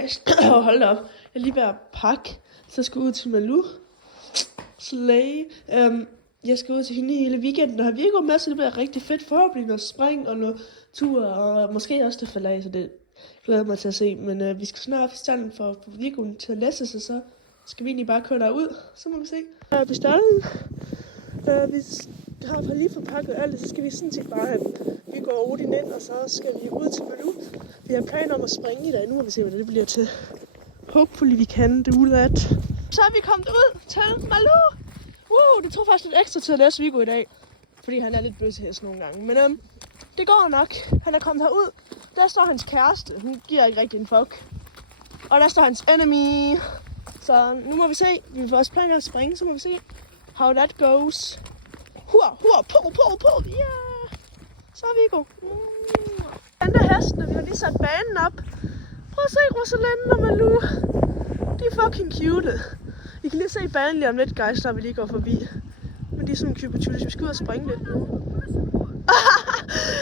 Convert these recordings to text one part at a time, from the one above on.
guys. Hold op. Jeg er lige ved at pakke, så jeg skal ud til Malou. Slay. Jeg skal ud til hende hele weekenden, og har virkelig med, så det bliver rigtig fedt. Forhåbentlig noget spring og noget tur, og måske også det falder af, så det glæder mig til at se. Men vi skal snart stande for weekenden til at læse sig, så skal vi egentlig bare køre derud. Så må vi se. Jeg er på stallen. Vi har lige forpakket alt, så skal vi sådan set bare vi går Odin ind, og så skal vi ud til Malou. Vi har planer om at springe i dag. Nu må vi se, hvad det bliver til. Hopefully vi kan det ulat. Så er vi kommet ud til Malou. Det tog faktisk lidt ekstra til at læse Viggo i dag. Fordi han er lidt bøssehæs nogle gange. Men det går nok. Han er kommet herud. Der står hans kæreste. Hun giver ikke rigtig en fuck. Og der står hans enemy. Så nu må vi se. Vi får også planer at springe, så må vi se how that goes. På. Yeah. Så er Viggo. Den der hestene, vi har lige sat banen op. Prøv at se Rosalind og Malou. De er fucking cute. I kan lige se banen lige om lidt, guys, når vi lige går forbi. Men de er sådan cute, så vi skal ud og springe lidt nu.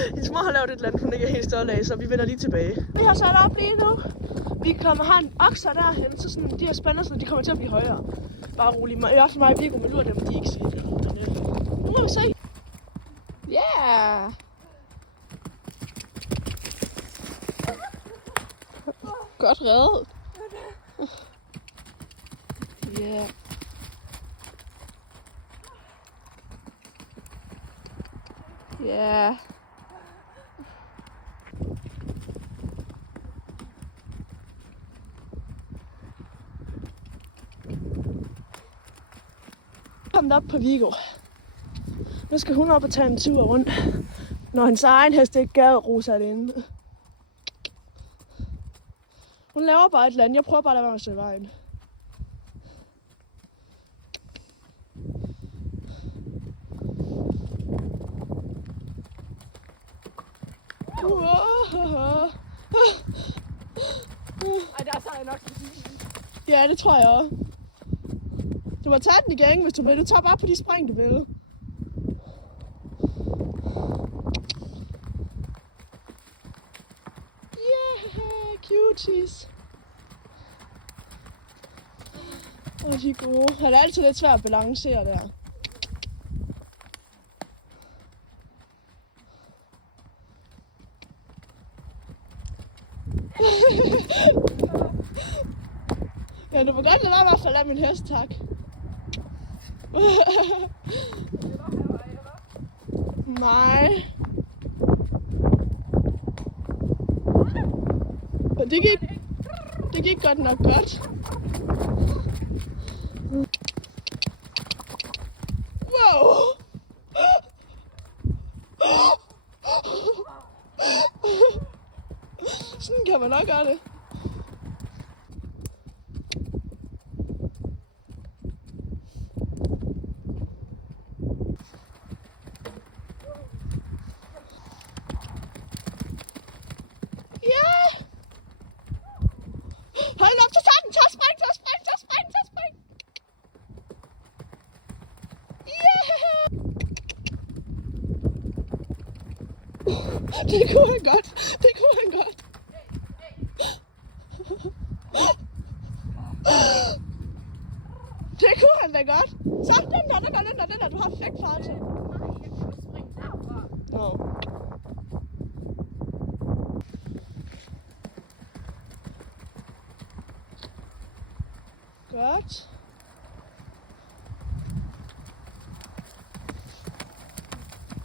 Hendes mor har lavet et eller andet, hun ikke er helt stolt af, så vi vender lige tilbage. Vi har sat op lige nu. Vi kommer have en okser derhen, så sådan, de her spænder, så de kommer til at blive højere. Bare rolig. I hvert fald mig og Viggo, men lurer dem, de ikke siger det. Nu må vi se. Yeah! Godt reddet. Yeah. Yeah. Kommet op på Viggo. Nu skal hun op og tage en tur rundt, når hendes egen hest ikke gad Rosa alene. Hun laver bare et eller andet. Jeg prøver bare at lade være med at stå i vejen. Ej, der tager jeg nok. Ja, det tror jeg også. Du må tage den igen, hvis du vil. Du tager bare på de spring, du vil. Yeah, cuties. De er gode. Han er altid lidt svært at balancere der. Ja, du må godt lade være med at falde af min hest, tak. Nej. Men det gik godt nok godt. Wow. Sådan kan man nok gøre det. Hold op, så tager den. Tag spring. Yeah! Det kunne han godt. Det kunne han da godt. Så den der. Du har perfekt fart til. Nej, jeg kan jo springe derfra. Nå. Godt.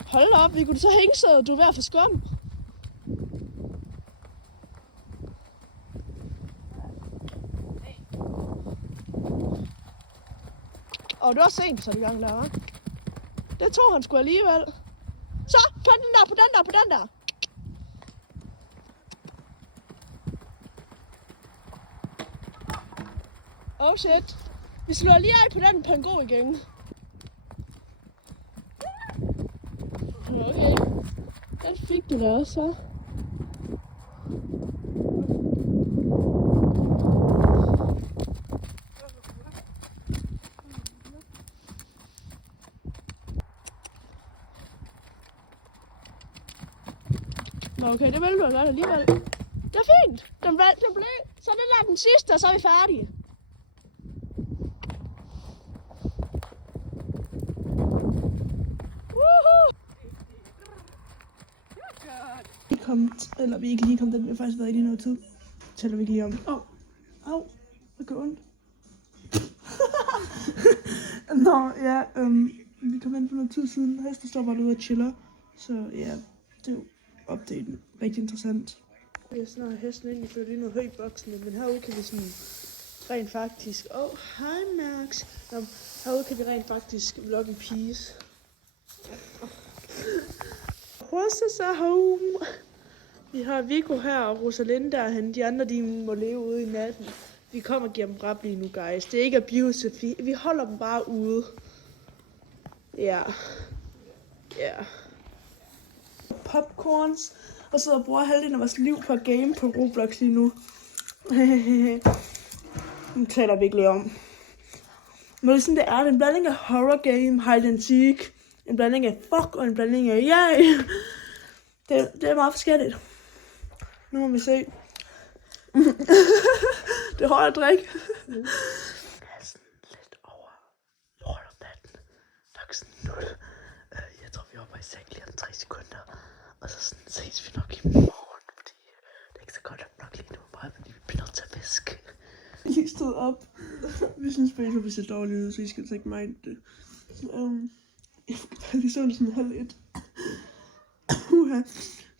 Hold op, vi kunne så hænge, så du er ved at få skum. Og du var sent så i gang der, hva'? Det tog han sgu alligevel. Så, kom den der. Oh shit. Vi slår lige af på den på en god igen. Okay. Den fik du da også, så. Okay, det vil du godt alligevel. Det er fint. Den blev. Så det der den sidste, og så er vi færdige. Vi er ikke lige kommet den, vi har faktisk været i lige noget tid. Tæller vi ikke lige om. Au, hvad gør ondt? Nå, ja, vi kom ind for noget tid siden. Hesten står bare derude og chiller. Så ja, det er jo updaten. Rigtig interessant. Vi har snart hesten ind, vi flytter lige noget høj i boksen, men herude kan vi sådan rent faktisk... hej Max! Herude kan vi rent faktisk vlogge i peace. Horses are home! Vi har Viggo her og Rosalind derhen. De andre, de må leve ude i natten. Vi kommer og giver dem rap lige nu, guys. Det er ikke abusive. Vi holder dem bare ude. Ja. Popcorns. Og sidder og bruger halvdelen af vores liv på at game på Roblox lige nu. Nu taler vi ikke lige om. Men det er sådan, det er. Det er en blanding af horror game, hide and seek. En blanding af fuck og en blanding af yay. Det er meget forskelligt. Nu må vi se. Det er hårdt at drikke. Jeg er sådan lidt over lort om natten. Nok sådan 0. Jeg tror, vi hopper i seng lige om 3 sekunder. Og så sådan ses vi nok i morgen. Fordi det er ikke så godt nok lige nu. Bare fordi vi bliver nødt til at væske. Vi lige stod op. Vi synes bare, at vi ser dårligt ud, så I skal ikke mind det. Jeg var lige sådan 0:30.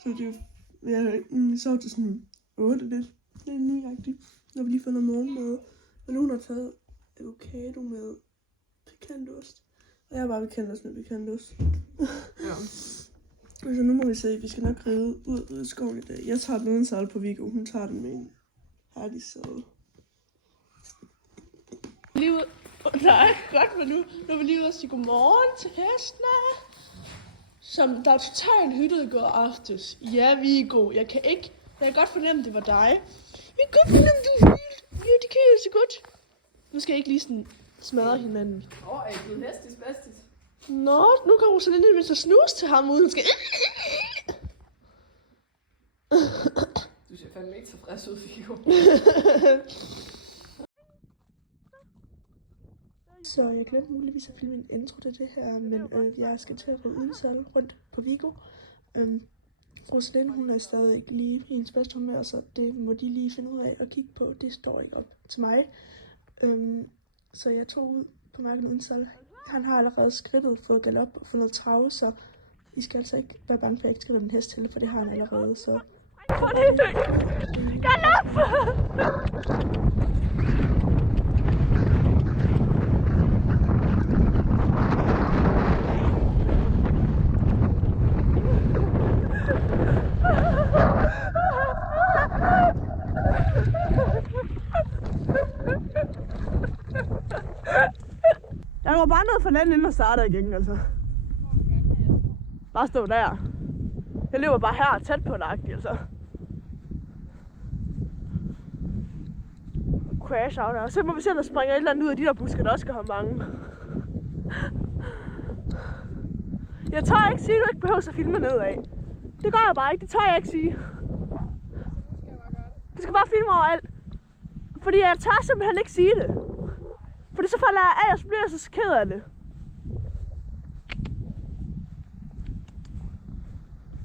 Så det jeg sov til sådan 8 lidt. Det er 9-agtigt. Når vi lige fået noget morgenmad. Og nu hun har taget avocado med pikantost. Og jeg har bare pikantost med pikantost. Ja. Så nu må vi se, vi skal nok ride ud i skoven i dag. Jeg tager den uden sadel på Viggo. Hun tager den med en herlig sadel. Der er godt, men nu er vi lige ude og sige godmorgen til hestene. Som der er totalt hyttet i går aftes. Ja, Viggo. Jeg kan godt fornemme, det var dig. Jeg kan godt fornemme, du hyldte. Ja, det kan jeg så godt. Nu skal jeg ikke lige sådan smadre hinanden. Er I blevet hestis bestis? Nå, nu kommer Rosalind ind, mens jeg snus til ham, uden hun skal... Du ser fandme ikke så frisk ud, Viggo. Så jeg glemte muligvis at filme en intro til det her, men jeg skal til at ride uden rundt på Viggo. Rosalind, hun er stadig ikke lige i hendes bedste humør, så det må de lige finde ud af at kigge på. Det står ikke op til mig. Så jeg tog ud på marken uden salg. Han har allerede skridtet, fået galop og fundet trave, så I skal altså ikke være bange for, at jeg ikke skrider den hest til, for det har han allerede, så... Galop! Jeg går bare ned for landet, inden og starter igen, altså. Bare stå der. Jeg løber bare her, tæt på lagtigt, altså. Crash out der. Så må vi se, om der springer et eller andet ud af de der busker, der også skal have mange. Jeg tør ikke sige, at du ikke behøver at filme nedad. Det gør jeg bare ikke, det tør jeg ikke sige. Du skal bare filme overalt. Fordi jeg tør simpelthen ikke sige det. Fordi så falder jeg af, og så bliver jeg så ked af det.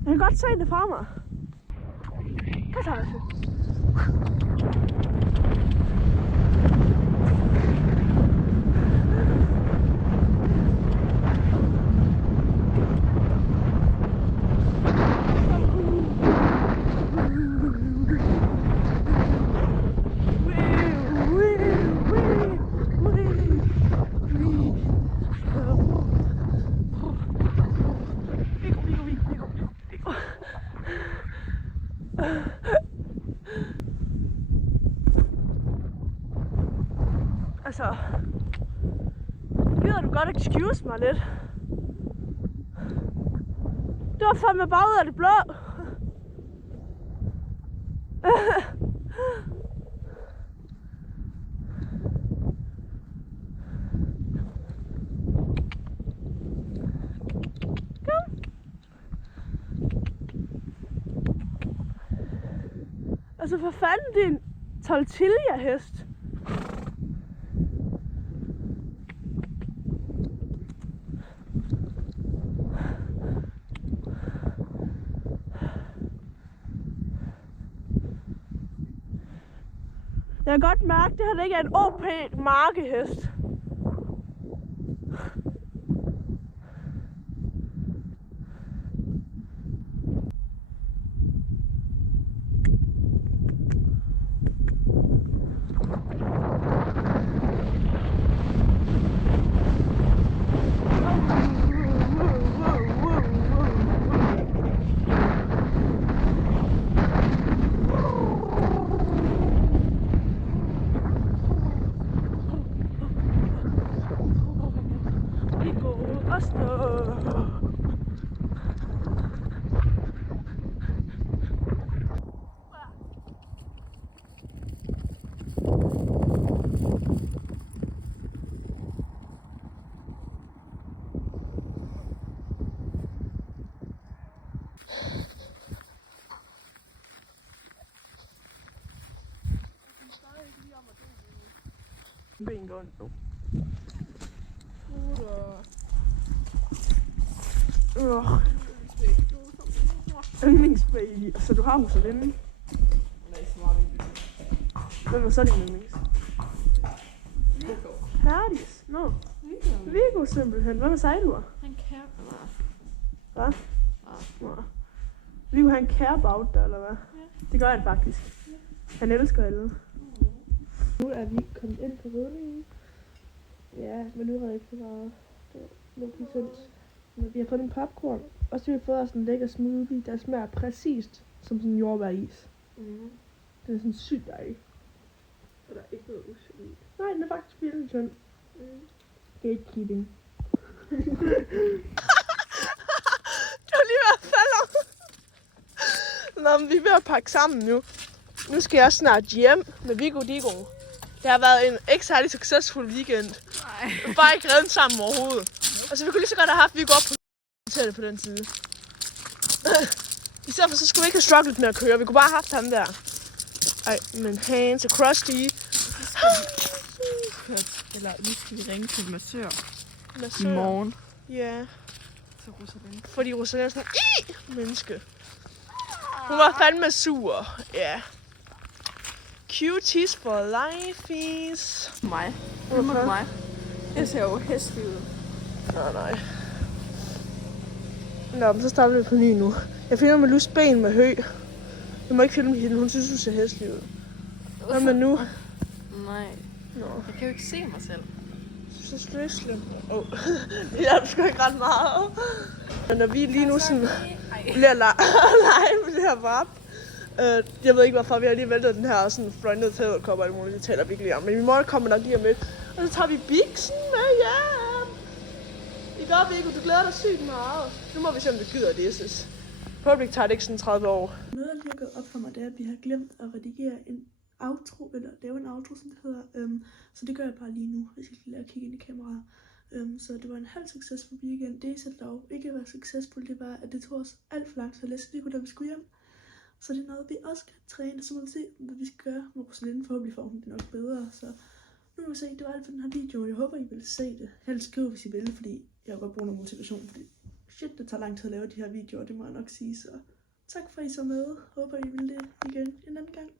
Jeg kan godt se det fra mig. Kom så, Mads. Altså, gider du godt excuse mig lidt? Det var fandme bare ud af det blå. Kom. Altså for fanden din tortilla-hest. Jeg kan godt mærke, at det her ikke er en OP markehest. Ben godt nu. Yndlingsbaby. Så du har Rosalinde? Nej, så meget min Hvem var så din yndlings? Viggo. Herdis? Nå. Viggo simpelthen. Hvad med Sejlur? Han kan. Hvad? Nå. Viggo han care about dig, eller hvad? Ja. Det gør han faktisk. Han elsker alle. Nu er vi kommet ind på ridningen. Ja, men nu har jeg ikke så meget. Det er lidt sinds. Men vi har fået en popcorn. Og så har vi fået os en lækker smoothie, der smager præcist som sådan en jordbæris. Mm. Den er sådan sygt dejlig. Og der er ikke noget usygt i. Nej, den er faktisk virkelig tynd. Gatekeeping. Du er lige ved at falde om. Nå, men vi er ved at pakke sammen nu. Nu skal jeg snart hjem med Viggo Digo. Det har været en ikke særlig succesfuld weekend. Nej. Bare ikke redden sammen overhovedet. Altså, vi kunne lige så godt have haft Viggo op på den side. I stedet for, så skulle vi ikke have strugglet med at køre. Vi kunne bare have haft ham der. Ej, men hands are crusty. Eller nu skal vi ringe til massør. Massør. I morgen. Ja. Så Rosalinde. Fordi Rosalinde er sådan menneske. Hun var fandme sur. Ja. Cuties for life is. Mig. Hvem er mig? Jeg ser jo hæslig ud. Nej. Nå, men så starter vi på ny nu. Jeg finder med Lus ben med hø. Jeg må ikke filme hende, hun synes, hun ser hæslig ud. Hvad med nu? Nej. Nå, Jeg kan jo ikke se mig selv. så synes det slemt. Det hjælper sgu ikke ret meget. Men når vi lige nu sådan bliver lege med det her varp. Jeg ved ikke hvorfor, vi har lige væltet den her sådan fronted tæderkopper, og det taler vi ikke lige om. Men i morgen kommer nok lige om lidt. Og så tager vi biksen med hjem. I går, Viggo, du glæder dig sygt meget. Nu må vi se, om vi gider det, synes. Forhåbentlig tager det ikke sådan 30 år. Noget, der lige er gået op for mig, det er, at vi har glemt at redigere en outro, eller lave en outro, som det hedder. Så det gør jeg bare lige nu, hvis jeg skal lære at kigge ind i kameraet. Så det var en halv succesfuld weekend. Det, som dog ikke var succesfuldt, det var, at det tog os alt for langt til at læse Viggo, da vi skulle hjem. Så det er noget, vi også kan træne, så må vi se, hvad vi skal gøre med Rosalinde. Forhåbentlig får hun det nok bedre, så nu må vi se. Det var alt for den her video, jeg håber, I vil se det. Helst skriv, hvis I vil, fordi jeg vil godt bruge noget motivation, fordi shit, det tager lang tid at lave de her videoer, det må jeg nok sige, så tak for, at I så med. Håber, I vil det igen en anden gang.